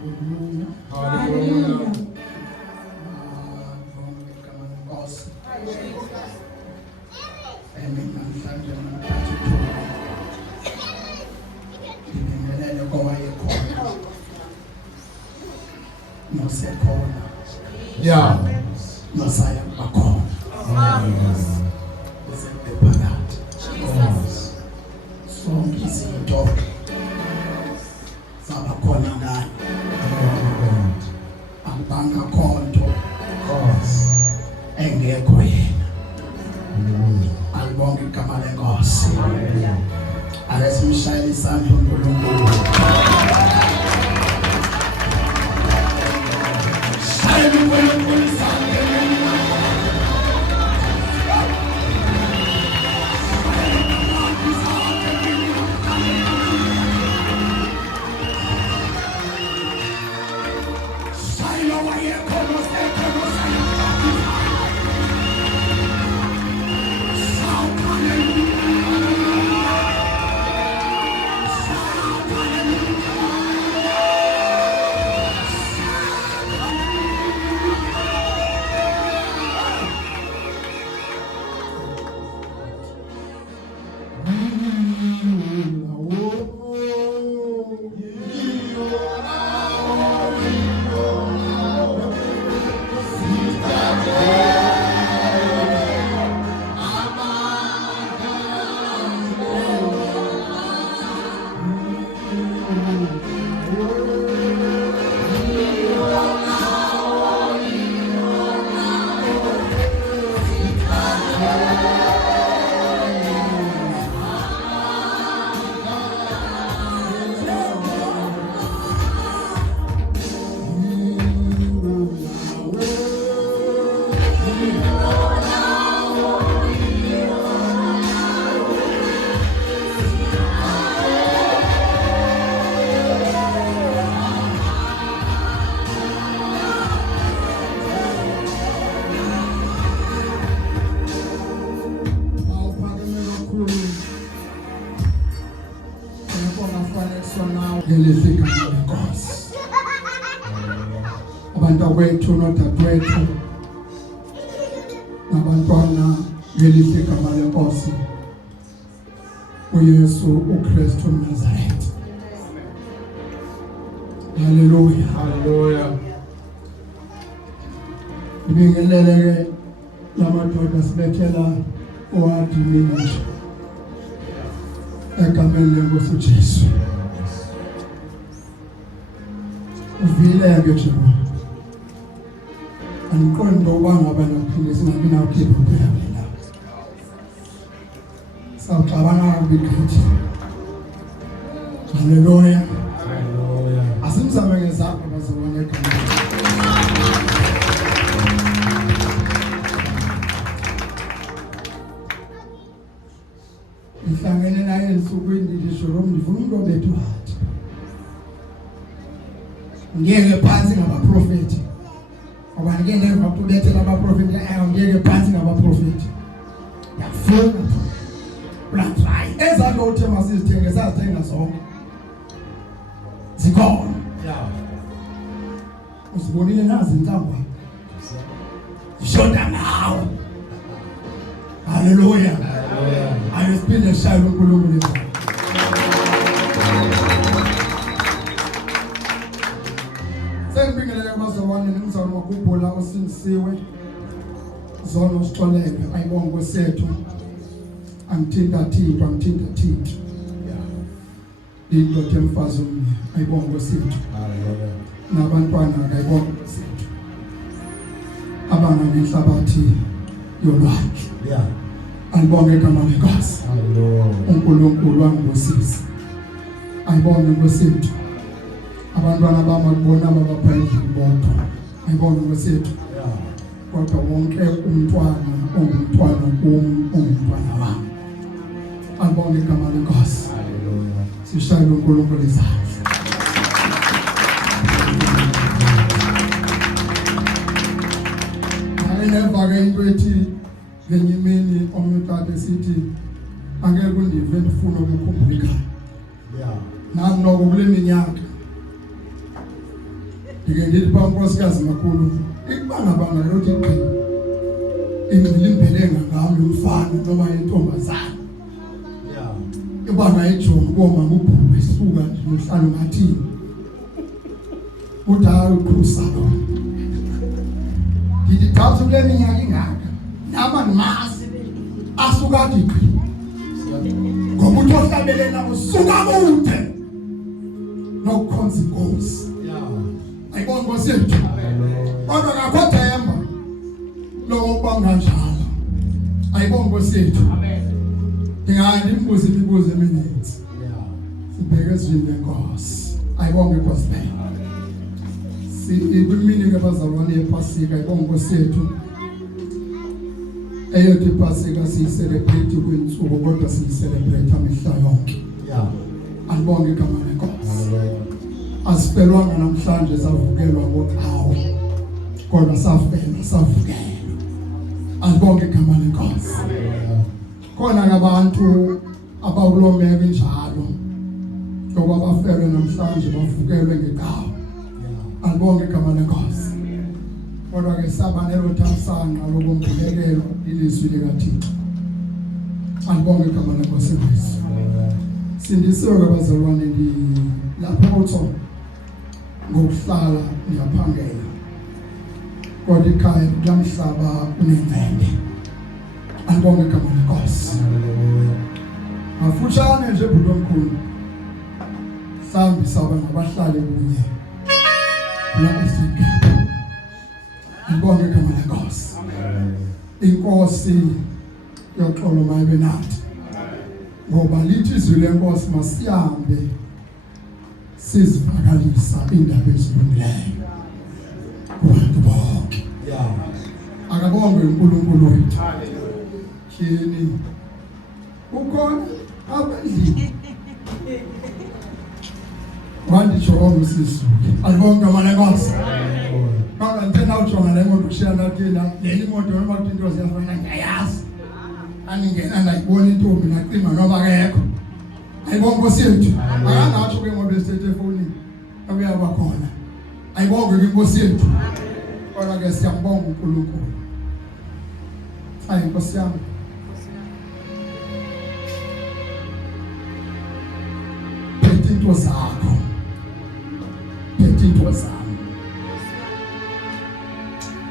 Hallelujah. Yeah. Messiah Macron. Is it the Parat? So easy to talk. Sabakona guy. Ambanga konto. Engekho yena. Alibonge igama lenkosi. Akesimshayile isandla uNkulunkulu. Shayile uNkulunkulu isandla. Ngelifika ngeNkosi. Abantu wethu nodadewethu nabantwana ngelifika ngeNkosi. uYesu uKristu Nazareth. Hallelujah. Hallelujah. Ngibingelele lamadoda sibethela owadiminisha. Egameni lenkosi uJesu. Uvile nje. Angiqondo ubangaba nokuphinde singabi nakhipha kuphela. Sawuxabana kubikhithi. Hallelujah. Hallelujah. Asimzame ngezapha bazobona ekhaya. Ngihlangene naye ensukwini ndisholo ngifuna umuntu obethu hathi. Ngeke phansi ngabaprofeti. Ngoba ngeke ngababethela abaprofeti ngeke phansi ngabaprofeti. Yafuna. Plan try. Ezalo uthe masizithenge sazithenga zonke. Zikhona. Yeah. Usibonile nazi inhlamba. Shoda nawe. Hallelujah. Hallelujah. Ayisipinde shayile uNkulunkulu lezo. Sengibingelela abazalwane nemizamo wakubhola osindisiwe. Zono sixoleke ayibonge kwesethu. Angithinta Thixo. Indoda emfazi umnye ayibonge kwesethu. Hallelujah. Nabantwana ayibonge kwesethu. Abanga nenhlabathi yolwandle. Yeah. Ayibonge igama lenkosi. Hallelujah. uNkulunkulu wangibusisa. Ayibonge kwesethu. Abantwana bamakubona abaphandle bodwa. Ayibonge kwesethu. Yeah. Kodwa wonke umntwana ongumntwana ongumntwana wami. Ayibonge igama lenkosi. Hallelujah. Sishayile uNkulunkulu izandla. Ayinevake into ethi ngenye imini omntwana esithi angeke undive ndifuna ukukhumbula ekhaya. Yeah. Nami noko kule minyaka Ndithi bankosikazi makhulu ikubanga yothi imbilimbele ngami umfana noma intombazana. Ibanga eJoni koma ngubhulu esuka nje umhlalo ngathi udala uqhusa lo. Ndithi thathu kule minyaka ingaka nama ngimasi asuka diphi. Ngoba uthi ohlabelela usuka kude. No consequence. Ayibona ngosiphi. Kodwa akho themba lokubanga kanjalo. Ayibona ngosiphi. Ndingani imbuzi imibuzo emininzi. Sibheke ezwini lenkosi. Ayibonge gospel. Ibimini ke bazalwane yePasika ayibonge ngosiphi. Eyothi iPasika siyicelebrate kwinsuku kodwa siyicelebrate amihla yonke. Ayibonge igama lenkosi. Asiphelwanga namhlanje savukelwa ngoqhawe kodwa savukelwa. Ayibonge igama lenkosi. Khona abantu abawulomeka njalo ngoba bafelwe namhlanje bavukelwe ngeqhawe. Ayibonge igama lenkosi. Kodwa ke sabanelo thamsanqa lokumbulekelo ilizwi likaThixo. Ayibonge igama lenkosi Yesu. Sindisiwe abazalwane lapho utho ngokuhlala niyaphangela. Kodwa ikhaya lamhlaba unemvende. Ayibonge igama lenkosi. Mafushane nje bhuti omkhulu. Mhlambi saba nabahlali kunye. La isike. Ayibonge igama lenkosi. Inkosi yoxolo mayibe nathi. Ngoba lithi izwi lenkosi masihambe sizivakalisa indaba ezilungileyo kubantu bonke. Akabonge uNkulunkulu wethu. Kini ukhona abadli wandijona sisiwe. Ayibonge igama lenkosi. Baba ngithena ujonga le moto kushiya nathina leli moto noma ukuthi into ziyafana ngiyayazi. Angingena ngayibona intombi naqima noma kekho. Ayibonge Nkosi yethu. Akangatsho ke ngoba esithethe efonini. Akuyaba khona. Ayibonge ke Nkosi yethu. Kodwa ke siyambonga uNkulunkulu. Hayi Nkosi yami. Phethe into zakho. Phethe into zakho.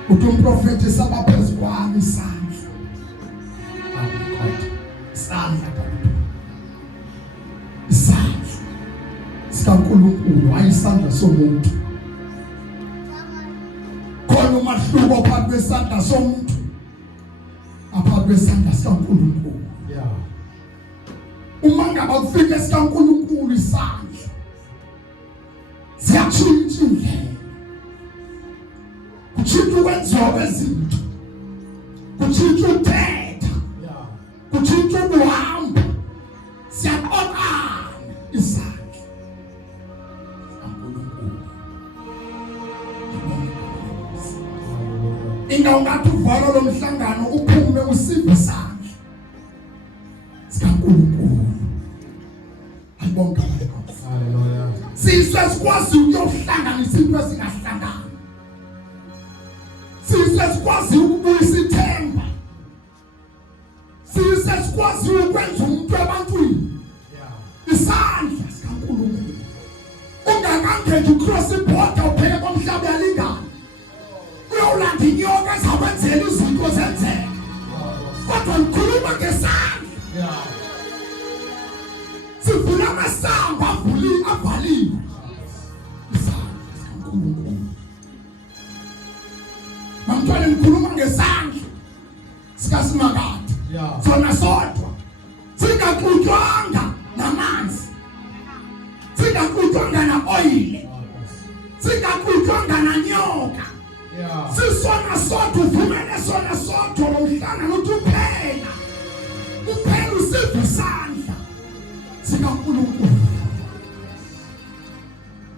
Uthi umprofeti sabaphezu kwami isandla. Isandla sikaNkulunkulu ayisandla somuntu. Khona umahluko phakathi kwesandla somuntu aphakathi kwesandla sikaNkulunkulu. Uma ngaba kufika esikaNkulunkulu isandla siyatshintsha indlela. Kutshintsha ukwenziwa kwezinto. Kutshintsha ukuthetha. Kutshintsha ukuhamba. Siyaqoqana isandla sikaNkulunkulu. Ingaungathi uvala lo mhlangano uphume usive isandla sikaNkulunkulu. Ayibonga lenkosi. Haleluya. Sizwe sikwazi ukuyohlanganisa into ezingahlangana. Sizwe sikwazi ukubuyisa ithemba. Sizwe sikwazi ukwenza umuntu ebantwini. Isandla sikaNkulunkulu. Ungakangeni ucross iborder uphele komhlaba yalingana. Uyolanda inyoka ezakwenzela izinto zenzeke. Kodwa ukhuluma ngesandla. Sivula amasango avaliwe. Isandla sikaNkulunkulu. Mamthwele ngikhuluma ngesandla sikaSimakade. Sona sodwa. Singakhutshwanga namanzi. Singakhutshwanga na-oil. Singakhutshwanga nanyoka. Sisona sodwa uvumele sona sodwa lo mhlangano uthi uphela. Uphela usive isandla sikaNkulunkulu.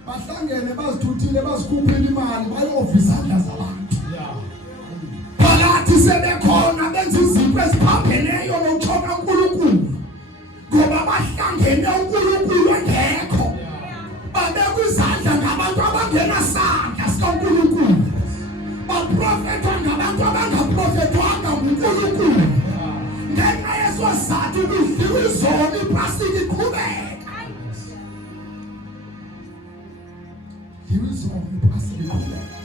Bahlangene bazithuthile bazikhuphile imali bayova izandla zabantu. Phakathi sebekhona benza izinto eziphapheleyo lokuthoma uNkulunkulu. Ngoba bahlangene uNkulunkulu engekho. Babeka izandla ngabantu abangenasandla Ngizona iplastiki iqhubeka. Ngizona iplastiki iqhubeka.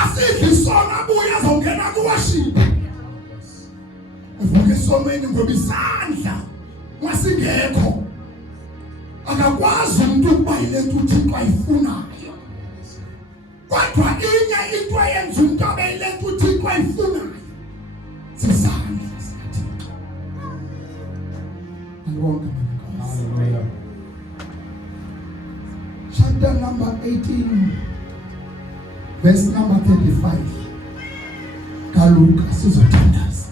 Asidli sona abuya azongena kuworship. Uvuka esomeni ngoba isandla wasingekho. Akakwazi umuntu ukuba yilento uThixo ayifunayo. Kodwa inye into eyenza umuntu abe yilento uThixo ayifunayo. Sisandla sikaThixo. Hallelujah. Chapter number 18, verse number 35. Kaluka sizothandaza.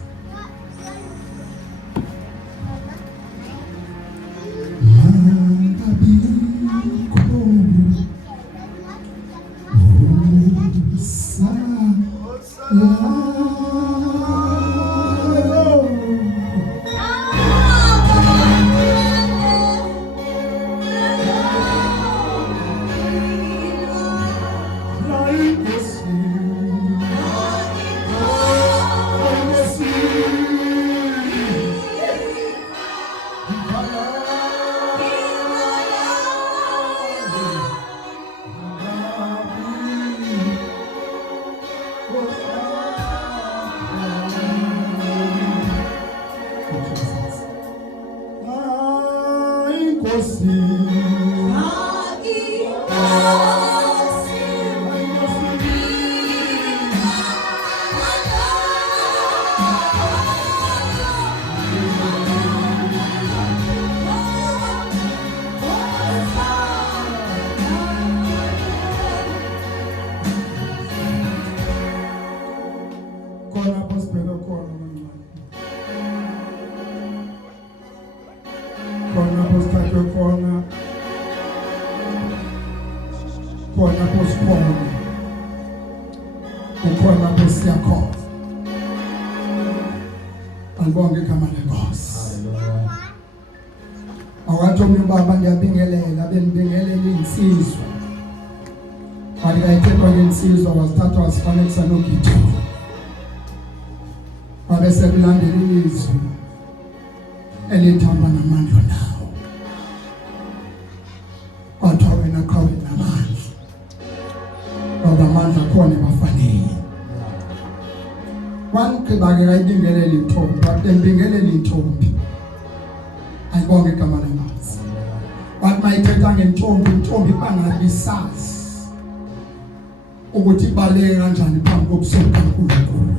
Albonge igama lenkosi. Awathi umbaba ngiyabingelela benibingelela insizwa. Ayithethwa ngensizwa wasithathwa wasifanekisa noGitho. Wabese kulandela ilizwi elithamba namandla nawo. Kodwa wena qawe namandla. Ngoba amandla khona ebafanele. Wanqibake kayibingelela intombi, batembingelela intombi. Ayibonge igama lenkosi. Wathi mayithetha ngentombi, intombi bangabisazi ukuthi ibaleke kanjani phambi kobusuku kaNkulunkulu.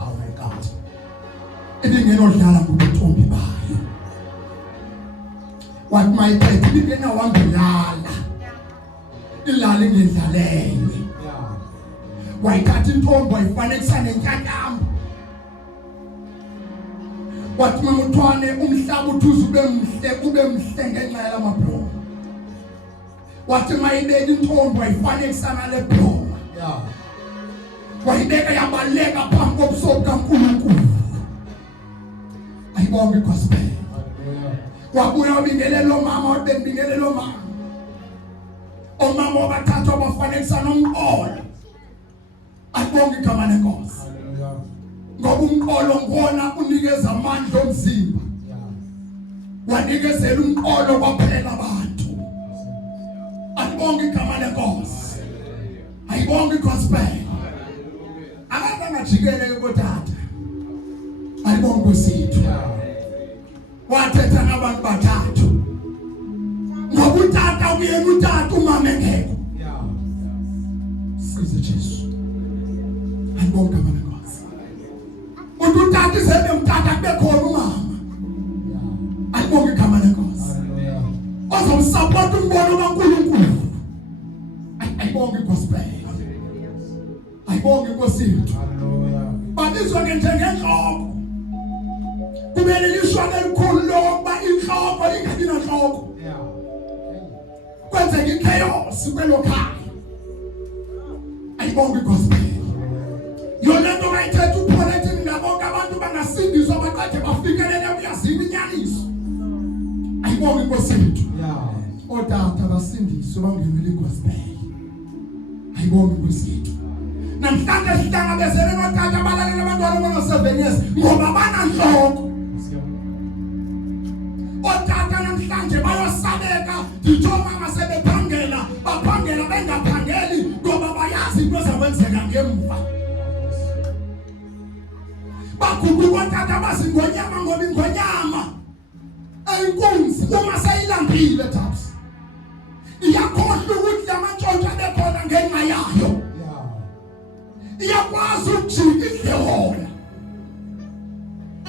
Awekade. Ibingenodlala ngobuthombi bayo. Wathi mayithetha ibingena wambelala. Ilali ngendlalelwe. Wayithatha intombi wayifanekisa nentyatyambo. Wathi mamuthwane umhlaba uthuza ube mhle ngenxa yalamabhlomo. Wathi mayibeka intombi wayifanekisa nalebhlomo. Wayibeka yabaleka phambi kobusuku kaNkulunkulu. Ayibonge gospel. Wabuya wabingelela omama, wabingelela omama. Omama wabathatha wabafanekisa nomqolo. Ayibonge igama lenkosi. Ngoba umqolo ngona unikeza amandla omzimba. Wanikezela umqolo kwaphela abantu. Ayibonge igama lenkosi. Ayibonge gospel. Abantu angajikele kotata. Ayibonge kusithu. Wathetha nabantu bathathu. Ngoba utata uyena utata umama engekho. Size Jesu. Ayibonge igama lenkosi. Utata isebe umtata kube khona umama. Ayibonge igama lenkosi. Ozomsupport umbono kaNkulunkulu. Ayibonge gospel. Ayibonge nkosithu. Babizwa njengenhloko. Kumele lishwane elikhulu lokuba inhloko ingabi nanhloko. Kwenzeka ichaos kwelo khaya. Ayibonge gospel. Yona nto bayithetha upolitiki nabonke abantu bangasindiswa baqede bafikelele kuyazima inyaniso. Ayibonge nkosithu. Otata basindiswe bangenele gospel. Ayibonge nkosithu. Namhlanje sihlangabezene notata abalalela abantwana bona 7 years ngoba bananhloko. otata namhlanje bayosabeka njoma sebephangela baphangela bengaphangeli ngoba bayazi into ezakwenzeka ngemva. Bakhuphuka otata basingonyama ngoba ingonyama eyinkunzi uma seyilambile thaps iyakhohlwa ukuthi amantshontsho abekhona ngenxa yayo. Iyakwazi ukujika idlehona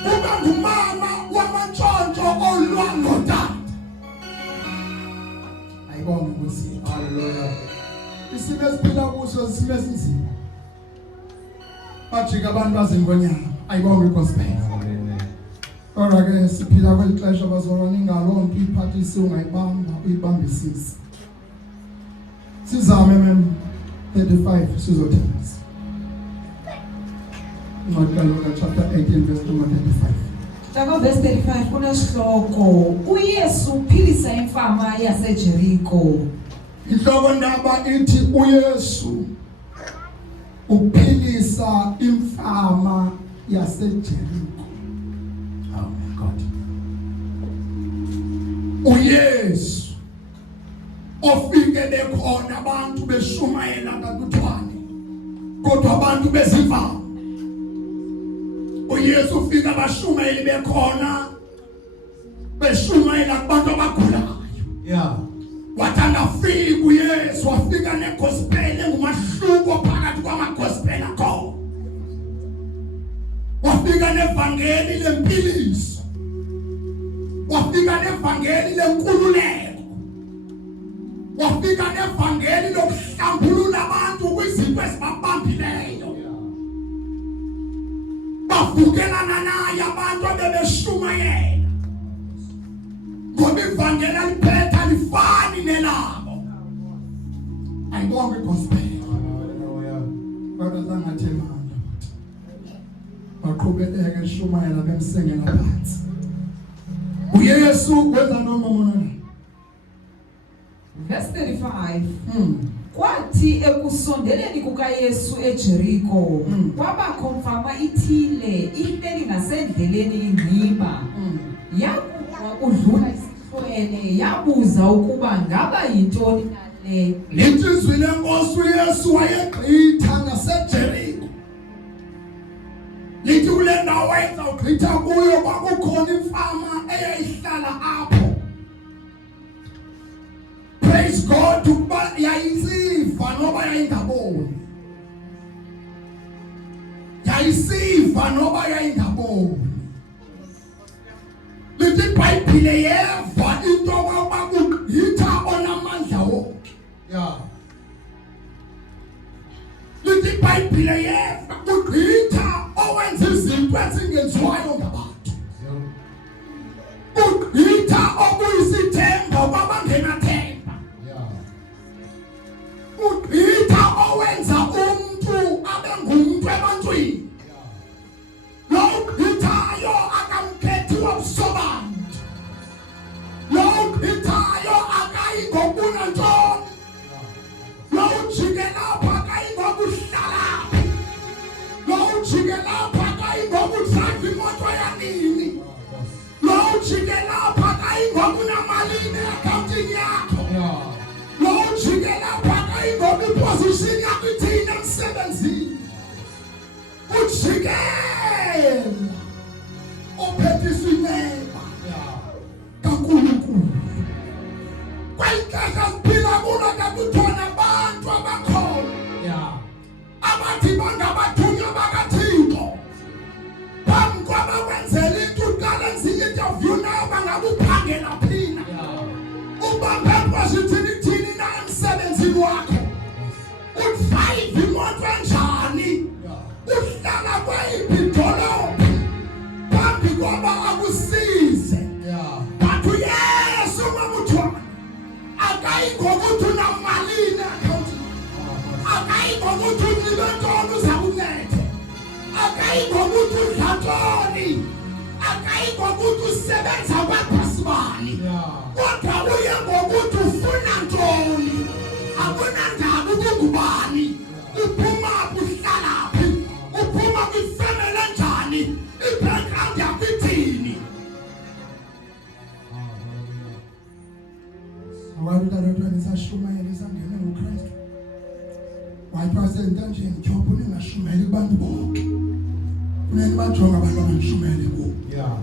uba ngumama wamantshontsho olwa notata. Ayibonge Nkosi. Hallelujah. Isimo esiphila kuso isimo esinzima. Bajika abantu bazingonyama. Ayibonge gospel. Ora ke siphila kwelixesha bazalwane ngalonto iphathise ungayibamba uyibambisise. Sizame mem 35 sizothengisa. Luka chapter 18 verse 35. Taka verse 35 kunesihloko uYesu uphilisa imfama yaseJeriko. Inhloko ndaba ithi uYesu uphilisa imfama yaseJeriko. Oh my God. uYesu ofike bekhona abantu beshumayela kakuthwane kodwa abantu bezivama. uYesu ufika abashumayeli bekhona beshumayela kubantu abagulayo. Yeah. Wathanda fika uYesu wafika negospel engumahluko phakathi kwamagospel akho. Wafika nevangeli lempiliso. Wafika nevangeli lenkululeko. Wafika nevangeli lokuhlambulula abantu kwizinto ezibabambileyo. Bavukelana naye abantu abebeshumayela. Ngoba ivangeli aliphethe alifani nelabo. Ayibonge gospel. Kodwa zangathi manje baqhubeleke eshumayela bemsengela phansi. uYesu wenza nomona. Verse 35. Kwathi ekusondeleni kukaYesu eJeriko kwabakho mfama ithile ihleli ngasendleleni ingqiba. Yakuba udlula isihlwele yabuza ukuba ngaba yintoni le. Lithi izwi lenkosi uYesu wayegqitha ngaseJeriko. Lithi kule ndawo wayezawugqitha kuyo kwakukhona imfama eyayihlala apho. Praise God ukuba yayisiva noba yayingaboni. Yayisiva noba yayingaboni. Lithi iBhayibhile yeva into yokuba kugqitha onamandla wonke. Yeah. Lithi iBhayibhile yeva kugqitha owenza izinto ezingenziwayo ngabantu. Kugqitha okuyisithemba kwabangenathemba. Ugqitha owenza umuntu abe ngumuntu ebantwini. Lo ugqithayo akamkhethi wobusobala. Lo ugqithayo akayi ngobunantoni. Lo ujike lapha akayi ngobuhlalaphi. Lo ujike lapha akayi ngobudrayiva imoto yanini. Lo ujike lapha akayi ngobunamalini eakhawuntini yakho. Lo ujike lapha ngoba iposition yakho ithina emsebenzini. Ujikela ophethe isinema kaNkulunkulu. Kwayixesha siphila kulo kakuthona abantu abakhona abathi bangabathunywa bakaThixo. Phambi kwabakwenzela into uqala nzinye interview nayo bangakuphangela phina. Ubambe position ithini na emsebenzini wakho. Ufive imoto enjani. Uhlala kwayiphi idolobha. Phambi kwaba akusize. But uYesu mamuthwa akayi ngokuthi unamalini akhawunti. Akayi ngokuthi unibentoni uzakuncede. Akayi ngokuthi udlatoni. Akayi ngokuthi usebenza kwaBhasibani. Kodwa uye ngokuthi ufuna ntoni. Akunandaba ukungubani. Uphuma uhlalaphi. Uphuma kwifamily enjani. I-background yakho ithini. Alutalotweni sashumayela isangene ngoKristu. Wayiphasa entanjeni Job ningashumayeli kubantu bonke. Kumele bajonge abantu abanishumayele kubo. Yeah.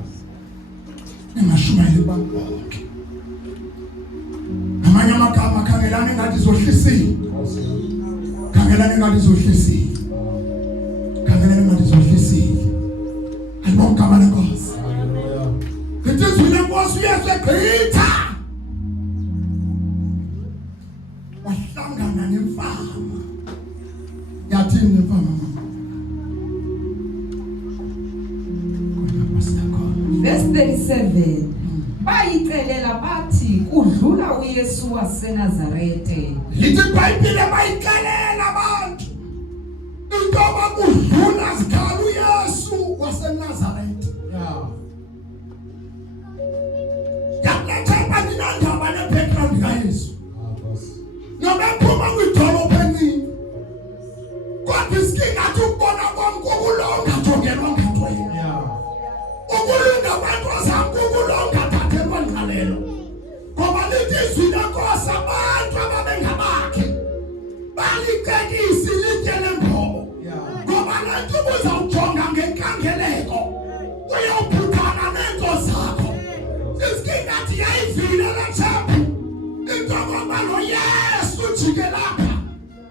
Ningashumayeli kubantu bonke. Amanye amagama khangelani ngathi zohlisile. Khangelani ngathi zohlisile. Khangelani ngathi zohlisile. Ayibonke amanye Nkosi. Hallelujah. Lithi izwi lenkosi uYesu egqitha. Wahlangana nemfama. Yathini nemfama mama? Verse 37. Bayicelela bathi kudlula uYesu waseNazarete. Lithi iBhayibhile bayixelela abantu intoba kudlula zikhala uYesu waseNazarete. Yeah. Yakuletha bandinandaba ne-background kaYesu. Boss. Noma ephuma kwidolobha eningi. Kodwa isingathi ukubona kwami kukulonga jongelwa ngathweni. Yeah. Ukulunga abantu asangukulonga thathelwa ngqalelo. Ngoba lithi izwi lenkosi abantu ababengabakhe balicekisa ilitye lembobo. Yeah. Ngoba lantu uzawujonga ngenkangeleko uyawuphukana nento zakho. Isingathi yayivile lethembu into ngoba lo Yesu jike lapha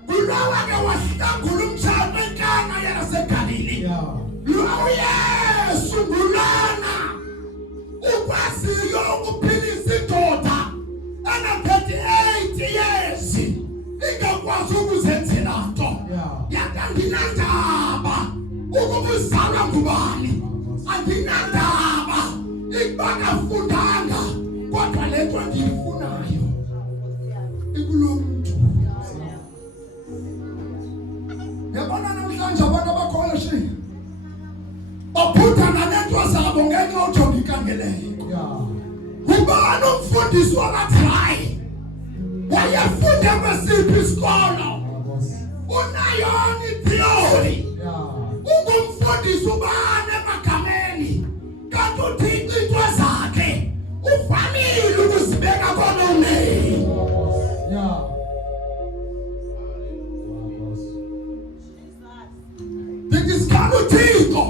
kulowa ke wahlangula umtshana enkana yaseGalili. Yeah. Lo Yesu ngulana ukwaziyo ukuphilisa indoda ana-38 years ingakwazi ukuzenzela nto. Yeah. Yathi andinandaba ukuba uzalwa ngubani, andinandaba ikuba kafundanga, kodwa le nto endiyifunayo ikulo mntu. Yabona namhlanje abantu abakhoyo shi baphuthana nento zabo ngenxa yojonga inkangeleko. Yeah. Ubani umfundisi wakaTry wayefunde kwesiphi isikolo? Boss. Unayoni theory. Yeah. Ungumfundisi ubani emagameni kanti uThixo into zakhe uvamile ukuzibeka konomeni. Yeah. Boss. Ndithi sikhala uThixo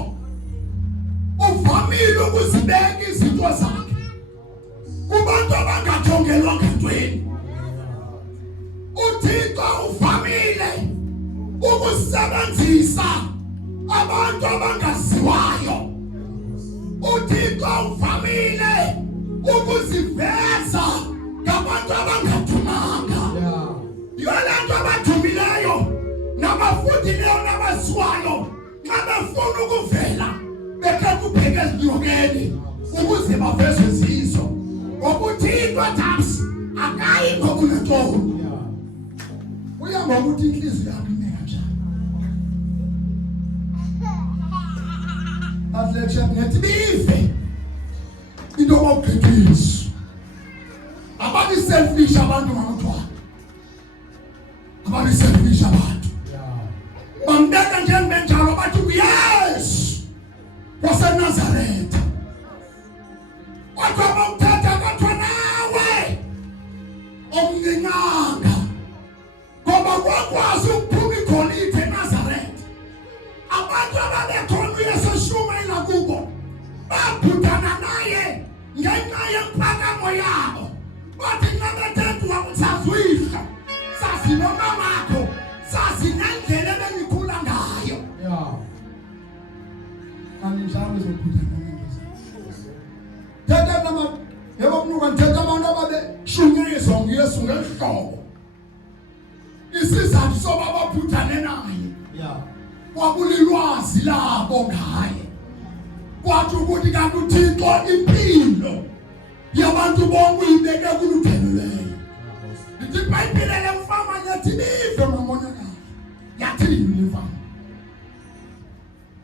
uvamile ukuzibeka izinto zakhe kubantu abangajongelwa ngantweni. uThixo uvamile ukusebenzisa abantu abangaziwayo. uThixo uvamile ukuziveza ngabantu abangathumanga. Yeah. Yolanda abathumileyo nabafundileyo nabaziwayo xa befuna ukuvela bekhetha ubheka ezinyokeni ukuze bavezwe zizo. Ngoba uThixo thamsi akayi ngokunantoni. Yeah. Uya ngokuthi inhliziyo yakho ime kanjani. Atlecha ngethi bive into obugqithisa. Abani selfish abantu ngamathwa. Abani selfish abantu. Yeah. Bambeka njengenjalo bathi uYesu waseNazarete. Kodwa bawuthatha kathiwa nawe omncinanga ngoba kwakwazi ukuphuma igolide eNazarete. Abantu ababekhona uYesu eshumayela kubo babhudana naye ngenxa yemphakamo yabo. Bathi nxa bethetha wakusazi uyihlo, sazi nomamakho, sazi nendlela ebenikhula ngayo. Yeah. Kanti njalo uzobhudana nento zakho. Thetha nama yebo mnuka ngithetha abantu ababeshunyayezwa nguYesu ngehloko. Isizathu soba babhudane naye Yeah. kwabulilwazi labo ngaye. Kwathi ukuthi kanti uThixo impilo yabantu bonke uyibeke kuluthelweyo. Lithi iBhayibhile lemfama yathi bive ngamonakalo. Yathini lemfama?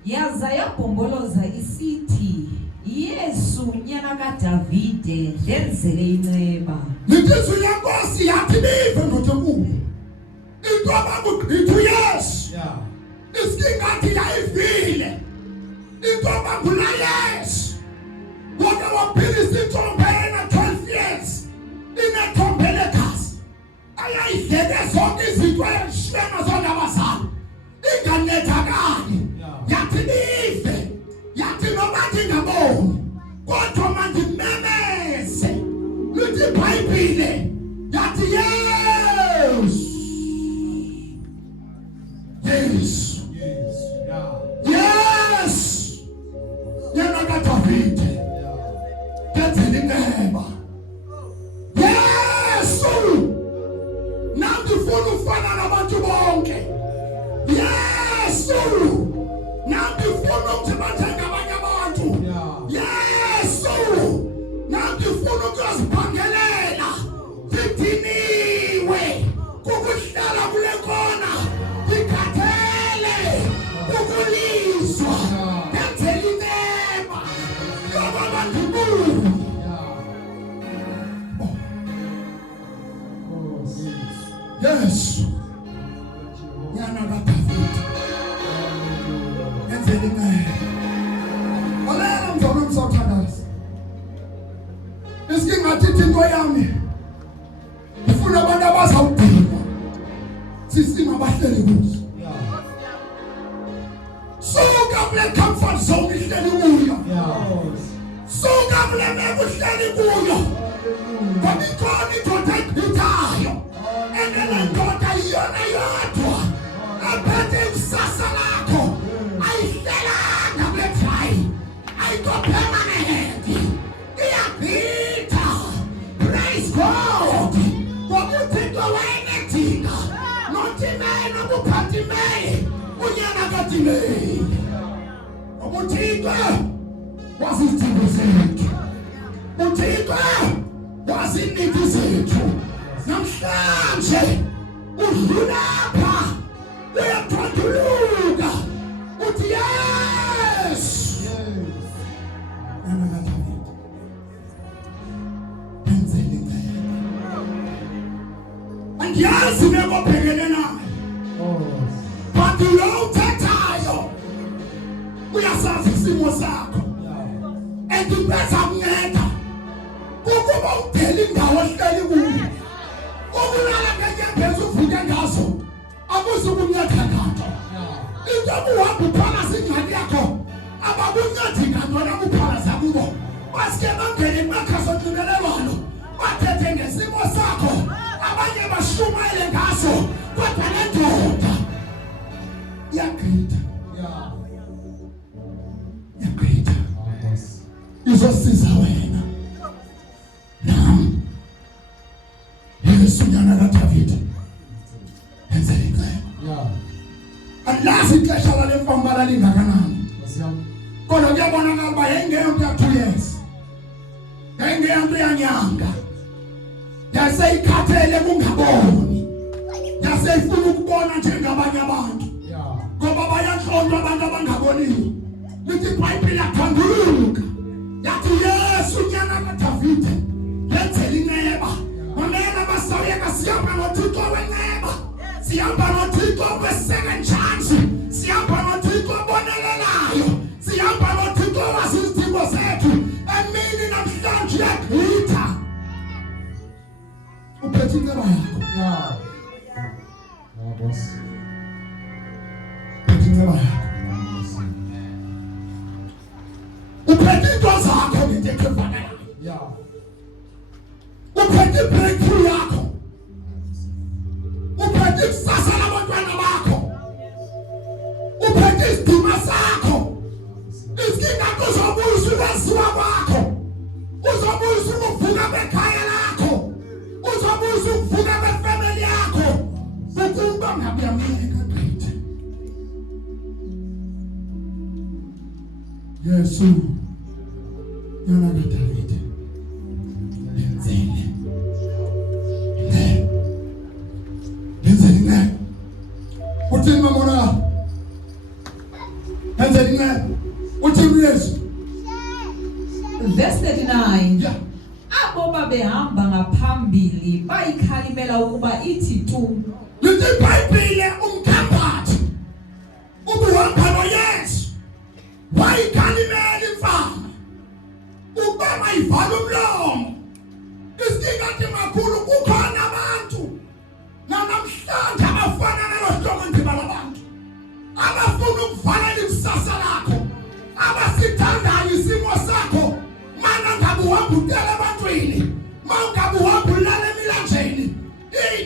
Yaza yabhomboloza isithi Yesu nyana kaDavide ndenzele inceba. Lithi izwi lenkosi yathi bive ndoda enkulu into abakugqitha uYesu. Yeah. Isingathi yayivile into abangula Yesu. Wona waphilisa intombi ena 12 years inethombe legazi. idleke zonke izinto ezishwena zondabazana inganethakali yathi ife yathi noma ngingaboni kodwa manje memeze lithi iBhayibhile yathi yes yana kaDavide kenzele ineba Yesu nangifuna ufana nabantu bonke Yesu nangifuna ukuthi bathenga abanye abantu Yesu nangifuna ukuziphangelela ngidiniwe kukuhlala kule kona ngikhathele ukulizwa ngenzele ineba ngoba abantu Yes. Yana kaDavide. Enzele naye. Wala mntwana umsawuthakaza. Isingathi into yami. Ngifuna abantu abazawudinga. Sisima abahleli kuzo. Suka kule comfort zone ihleli kuyo. Suka kule meko ihleli kuyo. Ngoba ikhona indoda ekhuthayo. Engelendoda iyona yodwa aphethe ikusasa lakho ayihlalanga kule trayi ayikho permanent iyabhida praise God ngoba uThixo wayenedinga noTimeyi nokuphathimeyi unyana kaTimeyi ngoba uThixo wazizidingo zethu uThixo wazinidi zethu namhlanje udlulapha uyaqhuduluka uthi yes yana kaDavide enzele naye angiyazi nekobhekene naye but lo uthethayo uyasazi isimo sakho andibeza mnceda ukuba udele indawo ehleli kuyo ukulala ngenyembezi uvuke ngazo akuzukunyethakatho into obuhamba uphakaza ingane yakho abakunyethi ngantona kuphakaza kubo basike bangene emakhaso onxibelelwano bathethe ngesimo sakho abanye bashumayele ngaso kodwa le ndoda iyagqitha iyagqitha izosiza wena nami Yesu nyana kaDavide enzele inxeba alazi ixesha lale mpambala lingakanani kodwa kuyabonakala uba yayingeyonto ya-2 years yayingeyonto yanyanga yaseyikhathele kungaboni yaseyifuna ukubona njengabanye abantu ngoba bayantlonta abantu abangaboniyo lithi iBhayibhile yathanduluka yathi Yesu nyana kaDavide yenzele inxeba Mamela basawuyeka siyamba noThixo wenxeba siyamba noThixo we-second chance siyamba noThixo obonelelayo siyamba noThixo wazi izidingo zethu emini namhlanje uyagqitha uphethe inxeba yakho uphethe inxeba yakho uphethe into zakho ngentetho efaneleyo uphethe breakthrough yakho uphethe ikusasa labantwana bakho uphethe isidima sakho izinkinga kuzobuyisa ukwaziwa kwakho uzobuyisa ukuvuka bekhaya lakho uzobuyisa ukuvuka befamily yakho ukuba ngabuyameka gqitha Yesu yana kaDavide enzele uthi mamona enzele uthi Yesu verse 39 yeah abo babehamba ngaphambili bayikhalimela ukuba ithi tu lithi iBhayibhile umkhambathi ubuhamba noYesu wayikhalimela imfana ukuba mayivala umlomo isikhathi makhulu kukhona abantu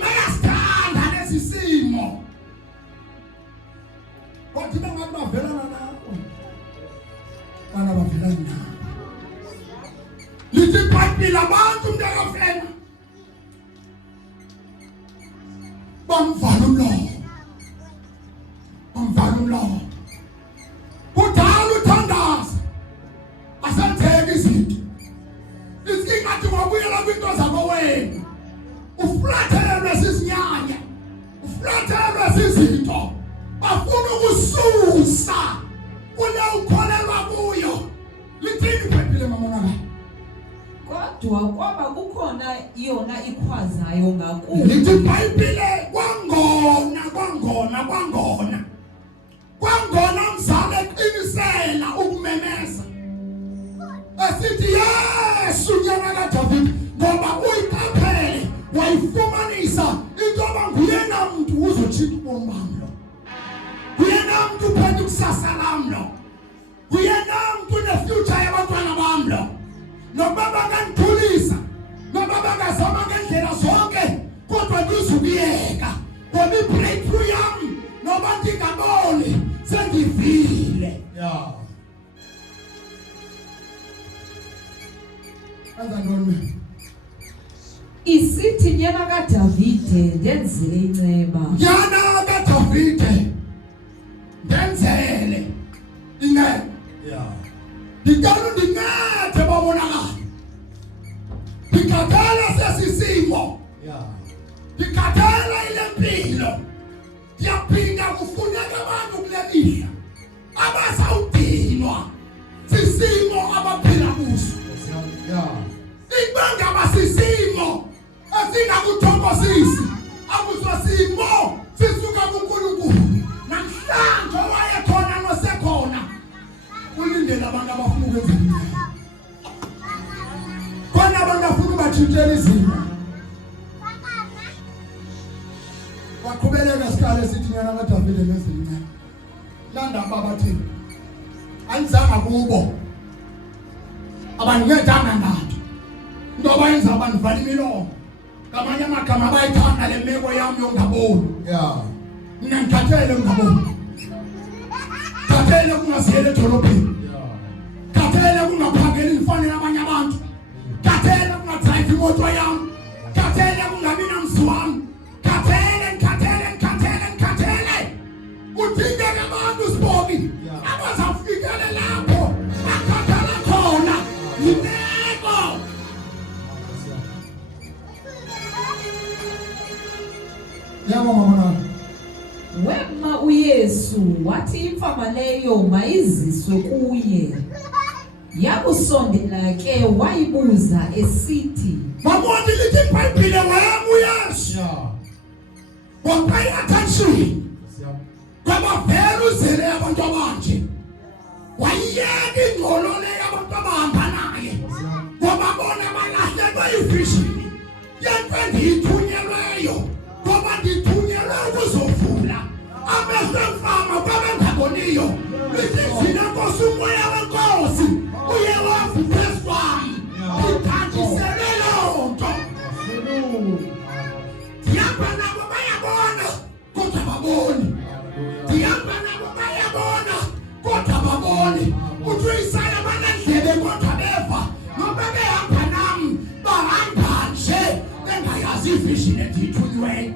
bayasithanda lesi simo. Kodwa bangathi bavelana nawe. Bana bavelana nawe. Lithi iBhayibheli abantu mntakafena bamvala umlomo. Bamvala umlomo. Kudala uthandaza. Asenzeke izinto. Isingathi wabuyela kwinto zakho wena. Uflathelwe sisinyanya. Uflathelwe sizinto. Bafuna ukususa kule ukholelwa kuyo. Lithini iBhayibheli mamona? Kodwa kwaba kukhona yona ikhwazayo ngakubo. Lithi iBhayibheli kwangona mzali eqinisela ukumemeza. Asithi Yesu nyana kaDavid ngoba uyiqaphele wayifumanisa intoba nguyena muntu uzojika ubomi bami lo. Nguyena muntu uphethe kusasa lami lo. Nguyena muntu nefuture yabantwana bami lo. Nobaba kanithulisa. Nobaba ngazama ngendlela zonke kodwa kuzubiyeka. Ngoba ibreakthrough yami noba ndingaboni sengivile. Yeah. Azanoni. Isithi nyana kaDavide ndenzele inceba. Nyana kaDavide ndenzele inceba. Yeah. Ngicela undinqathe babonakala. Ngikhathela sesisimo. Yeah. Ngikhathela ile mpilo. Ngiyaphinda kufuneka abantu kule mihla abasawudinwa sisimo abaphila kuso. Yeah. Ibanga abasisimo esingakuthokozisi akusosimo sisuka kuNkulunkulu. Namhlanje wayekhona nosekhona ulindele abantu abafuna ukwenza imali. Khona abantu abafuna ubathintela izimo. Waqhubeleka sikale sithi nyana kaDavide ngezimo. Landa babathi ayizanga kubo. Abantu ngethanga ngathi. Into bayenza abantu vala imilomo. Kamanye amagama bayithanda le meko yami yongaboni. Yeah. Mina ngikhathele ngaboni. Kathele kungasiyele edolobheni. Kathele kungaphangeli ngifanele abanye abantu. Kathele kungadrive imoto yami. Kathele kungabi namsi wami. Kathele. Udingeka abantu siboki. Abazafikele lapho. Bakhathala khona. Yimeko. Yabo mama. Wema uYesu wathi imfama leyo mayiziswe kuye. Yakusondela ke wayibuza esithi, "Babona lithi iBhayibheli wema uYesu." Wapay attention. Ngoba vele uzele abantu abanje. Wayiyeka ingqolole yabantu abahamba naye. Ngoba bona balahlelwe yivishini. Yento endiyithunyelweyo. Ngoba ndithunyelwe ukuzovula amehlo emfama babengaboniyo. Izina Nkosi umoya wenkosi uye wavuphezu kwami. Ngithanjisele loo nto. Ndihamba nabo bayabona kodwa baboni. Ndihamba nabo bayabona kodwa baboni. Uthi uyisaya banendlebe kodwa beva. Ngoba behamba nami bahamba nje bengayazi ivishini endiyithunyweyo.